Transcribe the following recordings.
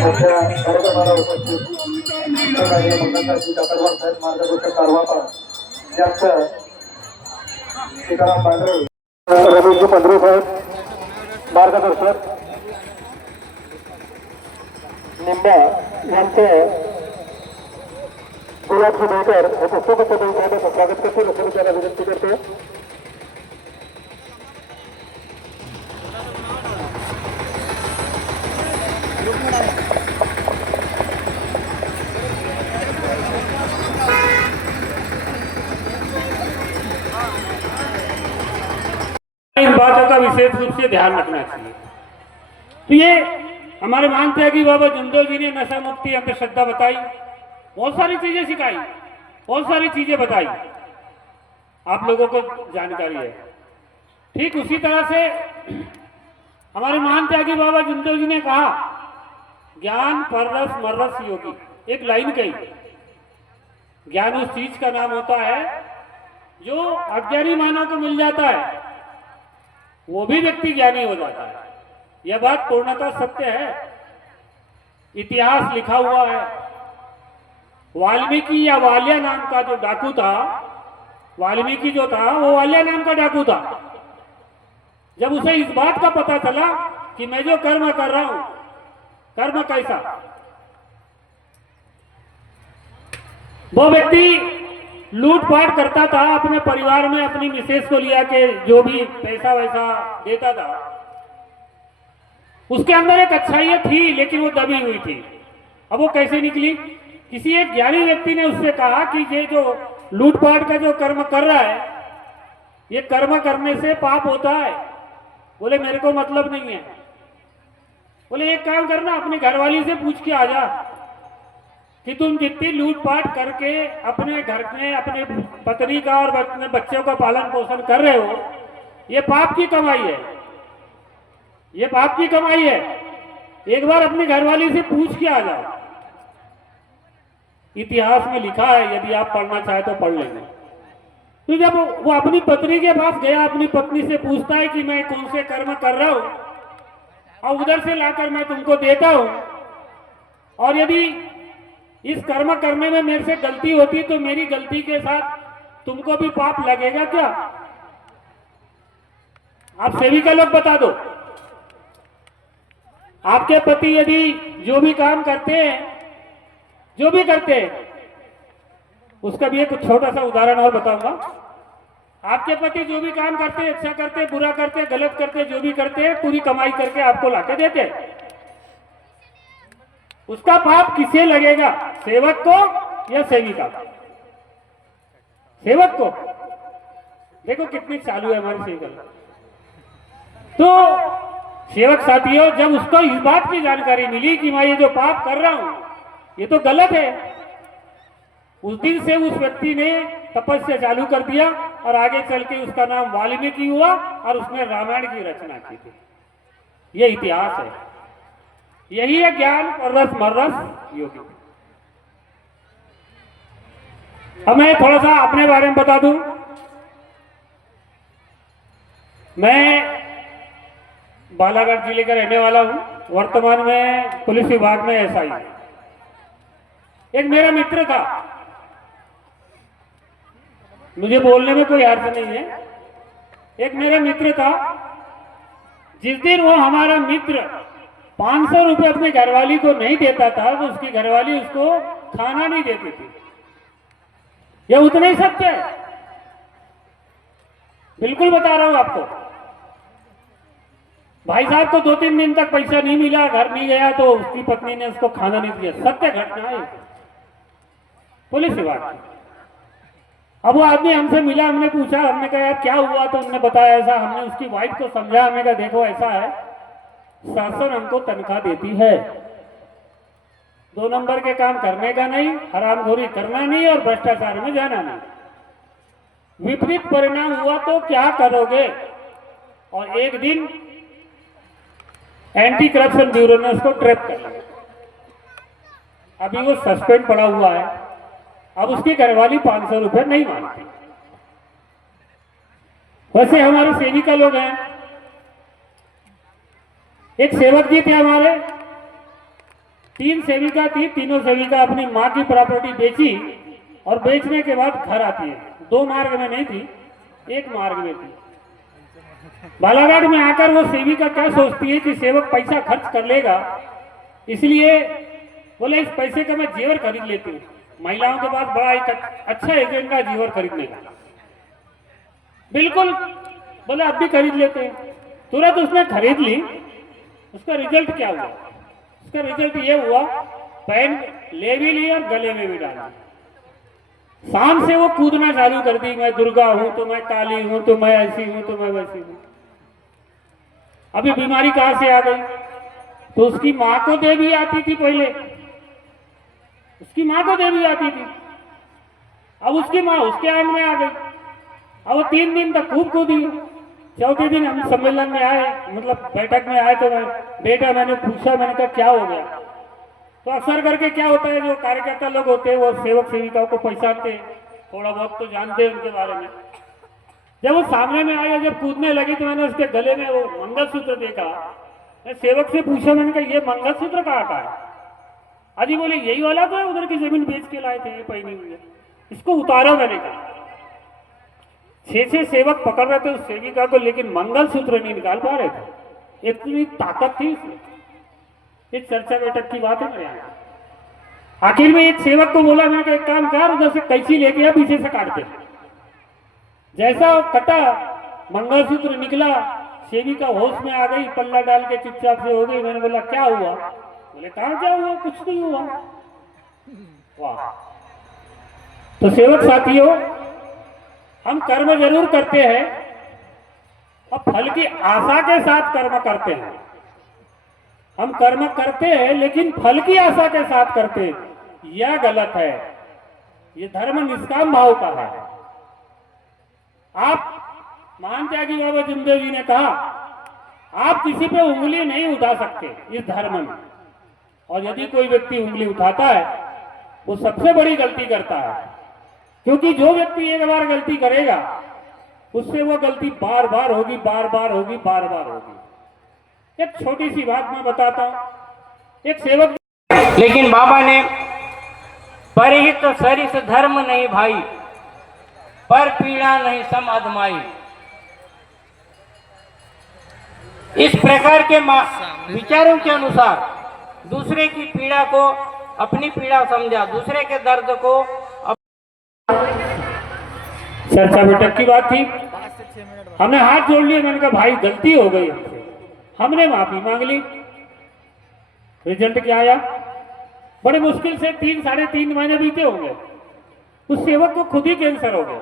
सध्या कार्यक्रमाला उपस्थित मंगलदासजी काकडवार साहेब मार्गदर्शक कारवापा ज्यांचं सीताराम पांढरे रवींद्र पंधरे साहेब मार्गदर्शक निंबा यांचे गुलाब सुमेकर हे पुस्तक साहेबांचं स्वागत करतो. लक्ष त्याला विनंती करतो. इन बातों का विशेष रूप से ध्यान रखना चाहिए. तो ये हमारे मानते हैं कि बाबा जुंदो जी ने नशा मुक्ति अंधश्रद्धा बताई, बहुत सारी चीजें सिखाई, बहुत सारी चीजें बताई, आप लोगों को जानकारी है. ठीक उसी तरह से हमारे महान त्यागी बाबा जुंदो जी ने कहा ज्ञान पररस मररस योगी. एक लाइन कही, ज्ञान उस चीज का नाम होता है जो अज्ञानी मानव को मिल जाता है, वो भी व्यक्ति ज्ञानी हो जाता है. यह बात पूर्णतः सत्य है. इतिहास लिखा हुआ है. वाल्मीकि या वालिया नाम का जो डाकू था, वाल्मीकि जो था वो वालिया नाम का डाकू था. जब उसे इस बात का पता चला कि मैं जो कर्म कर रहा हूं, कर्म कैसा, वो व्यक्ति लूटपाट करता था अपने परिवार में, अपनी मिसेज को लिया के जो भी पैसा वैसा देता था, उसके अंदर एक अच्छाई थी लेकिन वो दबी हुई थी. अब वो कैसे निकली? किसी एक ज्ञानी व्यक्ति ने उससे कहा कि ये जो लूटपाट का जो कर्म कर रहा है, ये कर्म करने से पाप होता है. बोले मेरे को मतलब नहीं है. बोले एक काम करना, अपनी घरवाली से पूछ के आ जा कि तुम जितनी लूटपाट करके अपने घर में अपने पत्नी का और अपने बच्चों का पालन पोषण कर रहे हो, ये पाप की कमाई है, ये पाप की कमाई है. एक बार अपनी घरवाली से पूछ के आ जाओ. इतिहास में लिखा है, यदि आप पढ़ना चाहे तो पढ़ लेंगे. तो जब वो अपनी पत्नी के पास गया, अपनी पत्नी से पूछता है कि मैं कौन से कर्म कर रहा हूं और उधर से लाकर मैं तुमको देता हूं, और यदि इस कर्म करने में मेरे से गलती होती तो मेरी गलती के साथ तुमको भी पाप लगेगा क्या? आप सेविका लोग बता दो. आपके पति यदि जो भी काम करते हैं, जो भी करते हैं, उसका भी एक छोटा सा उदाहरण और बताऊंगा. आपके पति जो भी काम करते हैं, अच्छा करते, बुरा करते, गलत करते, जो भी करते हैं, पूरी कमाई करके आपको लाके देते हैं. उसका पाप किसे लगेगा? सेवक को या सेविका? सेवक को. देखो कितनी चालू है हमारी सेविका. तो सेवक साथियों, जब उसको इस बात की जानकारी मिली कि मैं ये जो पाप कर रहा हूं ये तो गलत है, उस दिन से उस व्यक्ति ने तपस्या चालू कर दिया और आगे चल के उसका नाम वाल्मीकि हुआ और उसने रामायण की रचना की थी. ये इतिहास है. यही है ज्ञान पररस मररस योगी. अब मैं थोड़ा सा अपने बारे में बता दूं. मैं बालाघाट जिले का रहने वाला हूं. वर्तमान में पुलिस विभाग में एसआई. एक मेरा मित्र था, मुझे बोलने में कोई अर्थ नहीं है. एक मेरा मित्र था, जिस दिन वो हमारा मित्र 500 रुपए अपनी घरवाली को नहीं देता था तो उसकी घरवाली उसको खाना नहीं देती थी. यह उतना ही सत्य है, बिल्कुल बता रहा हूं आपको. भाई साहब को 2-3 दिन तक पैसा नहीं मिला, घर नहीं गया, तो उसकी पत्नी ने उसको खाना नहीं दिया. सत्य घटना है, पुलिस विभाग. अब वो आदमी हमसे मिला, हमने पूछा, हमने कहा यार क्या हुआ, तो उन्होंने बताया ऐसा. हमने उसकी वाइफ को समझा, हमने कहा देखो ऐसा है, शासन हमको तनख्वाह देती है, 2 नंबर के काम करने का नहीं, हरामखोरी करना नहीं और भ्रष्टाचार में जाना नहीं. विपरीत परिणाम हुआ तो क्या करोगे? और एक दिन एंटी करप्शन ब्यूरो ने उसको ट्रैप कर लिया. अभी वो सस्पेंड पड़ा हुआ है. अब उसकी घरवाली 500 रुपए नहीं मांगती. वैसे हमारे सेविका लोग हैं, एक सेवक जी थे हमारे, 3 सेविका थी, तीनों सेविका अपनी माँ की प्रॉपर्टी बेची और बेचने के बाद घर आती है। 2 मार्ग में नहीं थी, 1 मार्ग में थी। बालाघाट में आकर वो सेविका क्या सोचती है कि सेवक पैसा खर्च कर लेगा, इसलिए बोले इस पैसे का मैं जेवर खरीद लेती हूँ। महिलाओं के पास बड़ा एक अच्छा एजेंडा जेवर खरीदने का। बिल्कुल बोले अब भी खरीद लेते हैं। तुरंत उसने खरीद ली। उसका रिजल्ट क्या हुआ? उसका रिजल्ट ये हुआ, पैन ले भी ली और गले में भी डाला। शाम से वो कूदना चालू कर दी, मैं दुर्गा हूं तो मैं काली हूं तो मैं ऐसी हूं तो मैं वैसी हूं। अभी बीमारी कहां से आ गई? तो उसकी मां को देवी आती थी पहले, उसकी मां को देवी आती थी। अब उसकी मां उसके अंग में आ गई। अब वो 3 दिन तक खूब कूदी। चौथे दिन हम सम्मेलन में आए, मतलब बैठक में आए, तो मैंने पूछा, मैंने कहा क्या हो गया? तो अक्सर करके क्या होता है, जो कार्यकर्ता लोग होते हैं वो सेवक सेविकाओं को पहचानते हैं, थोड़ा बहुत तो जानते हैं उनके बारे में। जब वो सामने में आया, जब कूदने लगी, तो मैंने उसके गले में वो मंगलसूत्र देखा। मैं सेवक से पूछा, मैंने कहा ये मंगलसूत्र कहाँ का है? अजी बोले यही वाला तो है, उधर की जमीन बेच के लाए थे, ये पहनी हुई है, इसको उतारो। मैंने कहा 6 सेवक पकड़ रहे थे उस सेविका को, लेकिन मंगलसूत्र नहीं निकाल पा रहे थे। इतनी ताकत थी उसमें। एक चर्चा बैठक की बात है मेरे यहाँ। आखिर में एक सेवक को बोला, मैंने कहा एक काम कर, उधर से कैंची लेके आ, पीछे से काटते। जैसा कटा, मंगलसूत्र निकला, सेविका होश में आ गई, पल्ला डाल के चुपचाप से हो गई। मैंने बोला क्या हुआ? बोले कहा क्या हुआ, कुछ नहीं हुआ। वाह! तो सेवक साथियों, हम कर्म जरूर करते हैं और फल की आशा के साथ कर्म करते हैं। हम कर्म करते हैं लेकिन फल की आशा के साथ करते हैं, यह गलत है। ये धर्म निष्काम भाव का है। आप महान त्यागी बाबा जमदेव जी ने कहा, आप किसी पे उंगली नहीं उठा सकते इस धर्म में, और यदि कोई व्यक्ति उंगली उठाता है वो सबसे बड़ी गलती करता है। क्योंकि जो व्यक्ति एक बार गलती करेगा उससे वो गलती बार बार होगी, बार बार होगी, बार बार होगी। एक छोटी सी बात मैं बताता हूं। एक सेवक, लेकिन बाबा ने परिहित सरिस धर्म नहीं भाई, पर पीड़ा नहीं सम अधमाई। इस प्रकार के विचारों के अनुसार दूसरे की पीड़ा को अपनी पीड़ा समझा, दूसरे के दर्द को चर्चा बैठक की बात थी। हमने हाथ जोड़ लिए, मैंने कहा भाई गलती हो गई हमसे, हमने माफी मांग ली। रिजल्ट क्या आया? बड़े मुश्किल से 3-3.5 महीने बीते होंगे, उस सेवक को खुद ही कैंसर हो गया।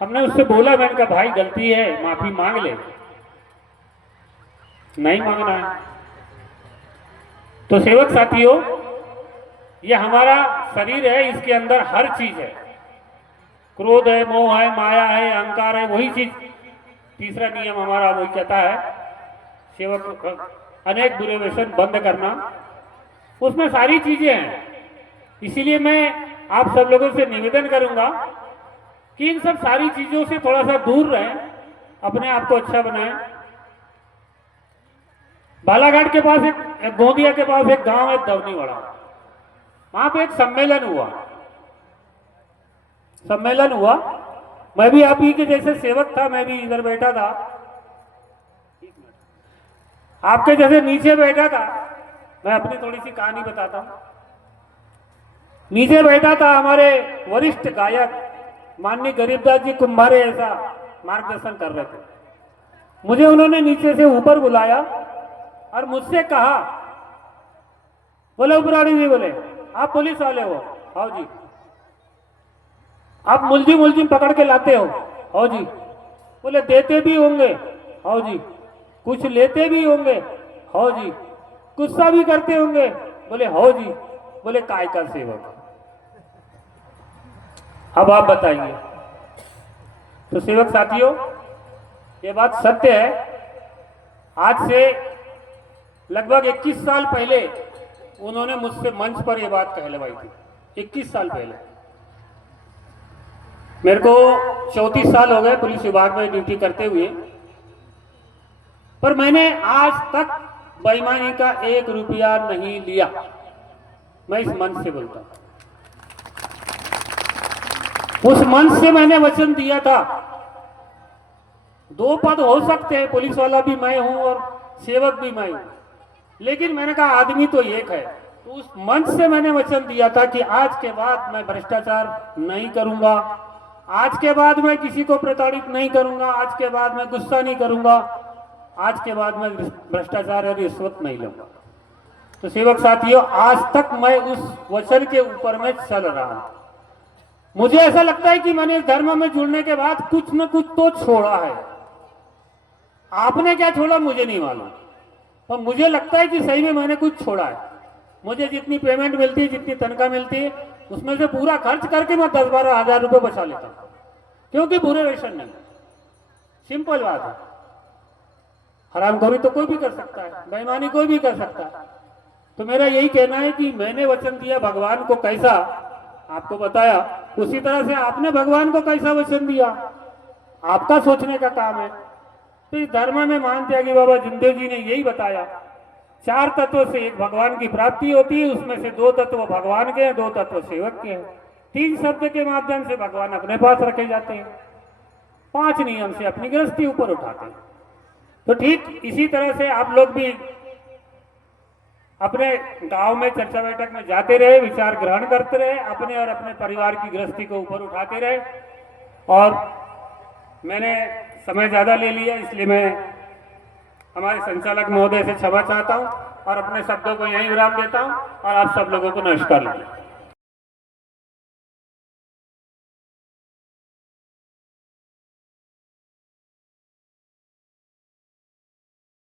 हमने उससे बोला, मैंने कहा भाई गलती है, माफी मांग ले। नहीं मांगना है। तो सेवक साथियों, ये हमारा शरीर है, इसके अंदर हर चीज है। क्रोध है, मोह है, माया है, अहंकार है, वही चीज। तीसरा नियम हमारा वही कहता है, सेवक अनेक बुरे व्यसन बंद करना, उसमें सारी चीजें हैं। इसीलिए मैं आप सब लोगों से निवेदन करूंगा कि इन सब सारी चीजों से थोड़ा सा दूर रहें, अपने आप को अच्छा बनाएं। बालाघाट के पास एक गोंदिया के पास एक गांव है दवनीवाड़ा, वहां पे एक सम्मेलन हुआ। मैं भी आप ही के जैसे सेवक था, मैं भी इधर बैठा था, आपके जैसे नीचे बैठा था। मैं अपनी थोड़ी सी कहानी बताता हूं। नीचे बैठा था हमारे वरिष्ठ गायक माननीय गरीबदास जी कुंभारे, ऐसा मार्गदर्शन कर रहे थे। मुझे उन्होंने नीचे से ऊपर बुलाया और मुझसे कहा, बोले उपराणी जी, बोले आप पुलिस वाले हो? हाँ जी। आप मुलजिम पकड़ के लाते हो? हाँ जी। बोले देते भी होंगे? हाँ जी। कुछ लेते भी होंगे? हाँ जी। गुस्सा भी करते होंगे? बोले हाँ जी। बोले काय का सेवक? अब आप बताइए। तो सेवक साथियों, ये बात सत्य है। आज से लगभग 21 साल पहले उन्होंने मुझसे मंच पर यह बात कहलवाई थी। 21 साल पहले। मेरे को 34 साल हो गए पुलिस विभाग में ड्यूटी करते हुए, पर मैंने आज तक बेईमानी का 1 रुपया नहीं लिया। मैं इस मंच से बोलता हूं, उस मंच से मैंने वचन दिया था। 2 पद हो सकते हैं, पुलिस वाला भी मैं हूं और सेवक भी मैं हूं, लेकिन मैंने कहा आदमी तो एक है। तो उस मंच से मैंने वचन दिया था कि आज के बाद मैं भ्रष्टाचार नहीं करूंगा, आज के बाद मैं किसी को प्रताड़ित नहीं करूंगा, आज के बाद मैं गुस्सा नहीं करूंगा, आज के बाद मैं भ्रष्टाचार और रिश्वत नहीं लूंगा। तो सेवक साथियों, आज तक मैं उस वचन के ऊपर में चल रहा हूं। मुझे ऐसा लगता है कि मैंने इस धर्म में जुड़ने के बाद कुछ न कुछ तो छोड़ा है। आपने क्या छोड़ा मुझे नहीं मालूम, पर मुझे लगता है कि सही में मैंने कुछ छोड़ा है। मुझे जितनी पेमेंट मिलती है, जितनी तनख्वाह मिलती है, उसमें से पूरा खर्च करके मैं 10-12 हजार रुपये बचा लेता हूं, क्योंकि बुरे वेशन नहीं। सिंपल बात है। हरामखोरी तो कोई भी कर सकता है, बेईमानी कोई भी कर सकता है। तो मेरा यही कहना है कि मैंने वचन दिया, भगवान को कैसा आपको बताया, उसी तरह से आपने भगवान को कैसा वचन दिया, आपका सोचने का काम है। तो इस धर्म में महान त्यागी बाबा जिंदेव जी ने यही बताया, 4 तत्व से एक भगवान की प्राप्ति होती है, उसमें से 2 तत्व भगवान के हैं, 2 तत्व सेवक के हैं। 3 शब्द के माध्यम से भगवान अपने पास रखे जाते हैं, 5 नियम से अपनी गृहस्थी ऊपर उठाते हैं। तो ठीक इसी तरह से आप लोग भी अपने गांव में चर्चा बैठक में जाते रहे, विचार ग्रहण करते रहे, अपने और अपने परिवार की गृहस्थी को ऊपर उठाते रहे। और मैंने समय ज्यादा ले लिया, इसलिए मैं हमारे संचालक महोदय से क्षमा चाहता हूं और अपने शब्दों को यहीं विराम देता हूं और आप सब लोगों को नमस्कार।